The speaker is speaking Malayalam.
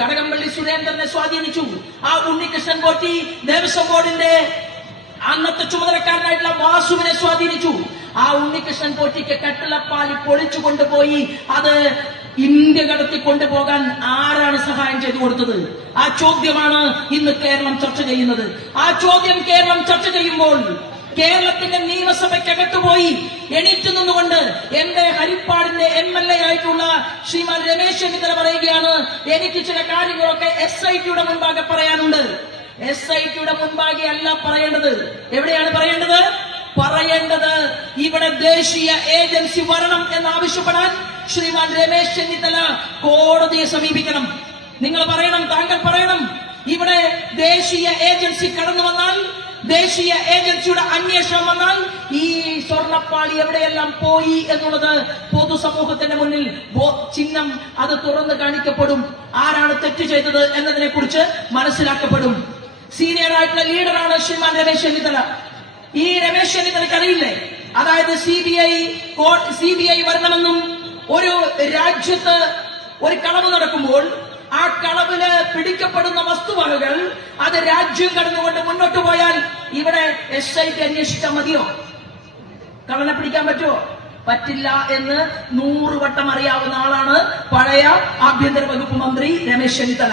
കടകംപള്ളി സുരേന്ദ്രനെ സ്വാധീനിച്ചു. ആ ഉണ്ണികൃഷ്ണൻ പോറ്റി ദേവസ്വം ബോർഡിന്റെ അന്നത്തെ ചുമതലക്കാരനായിട്ടുള്ള വാസുവിനെ സ്വാധീനിച്ചു. ആ ഉണ്ണികൃഷ്ണൻ പോറ്റിക്ക് കട്ടിളപ്പാലി പൊളിച്ചു കൊണ്ടുപോയി അത് ഇന്ത്യ കടത്തി കൊണ്ടുപോകാൻ ആരാണ് സഹായം ചെയ്തു കൊടുത്തത്? ആ ചോദ്യമാണ് ഇന്ന് കേരളം ചർച്ച ചെയ്യുന്നത്. ആ ചോദ്യം കേരളം ചർച്ച ചെയ്യുമ്പോൾ കേരളത്തിന്റെ നിയമസഭയ്ക്കകത്ത് പോയി എണീറ്റ് നിന്നുകൊണ്ട് എന്റെ ഹരിപ്പാടിന്റെ MLA ആയിട്ടുള്ള ശ്രീമാൻ രമേശ് ചെന്നിത്തല പറയുകയാണ്, എനിക്ക് ചില കാര്യങ്ങളൊക്കെ SITയുടെ മുൻപാകെ പറയാനുണ്ട്. SITയുടെ മുൻപാകെ അല്ല പറയേണ്ടത്. എവിടെയാണ് പറയേണ്ടത്? ഇവിടെ ദേശീയ ഏജൻസി വരണം എന്നാവശ്യപ്പെടാൻ ശ്രീമാൻ രമേശ് ചെന്നിത്തല കോടതിയെ സമീപിക്കണം. നിങ്ങൾ പറയണം, താങ്കൾ പറയണം, ഇവിടെ ദേശീയ ഏജൻസി കടന്നു വന്നാൽ, ദേശീയ ഏജൻസിയുടെ അന്വേഷണം വന്നാൽ ഈ സ്വർണ്ണപ്പാളി എവിടെയെല്ലാം പോയി എന്നുള്ളത് പൊതുസമൂഹത്തിന്റെ മുന്നിൽ ചിഹ്നം അത് തുറന്നു കാണിക്കപ്പെടും. ആരാണ് തെറ്റ് ചെയ്തത് എന്നതിനെ കുറിച്ച് മനസ്സിലാക്കപ്പെടും. സീനിയർ ആയിട്ടുള്ള ലീഡറാണ് ശ്രീമാൻ രമേശ് ചെന്നിത്തല. ഈ രമേശ് ചെന്നിത്തലയ്ക്ക് അറിയില്ലേ, അതായത് CBI വരണമെന്നും ഒരു രാജ്യത്ത് ഒരു കളവ് നടക്കുമ്പോൾ ആ കളവില് പിടിക്കപ്പെടുന്ന വസ്തുവകകൾ അത് രാജ്യം കടന്നുകൊണ്ട് മുന്നോട്ട് പോയാൽ ഇവിടെ SIT അന്വേഷിച്ചാൽ മതിയോ? കള്ളനെ പിടിക്കാൻ പറ്റുമോ? പറ്റില്ല എന്ന് 100 വട്ടം അറിയാവുന്ന ആളാണ് പഴയ ആഭ്യന്തര വകുപ്പ് മന്ത്രി രമേശ് ചെന്നിത്തല.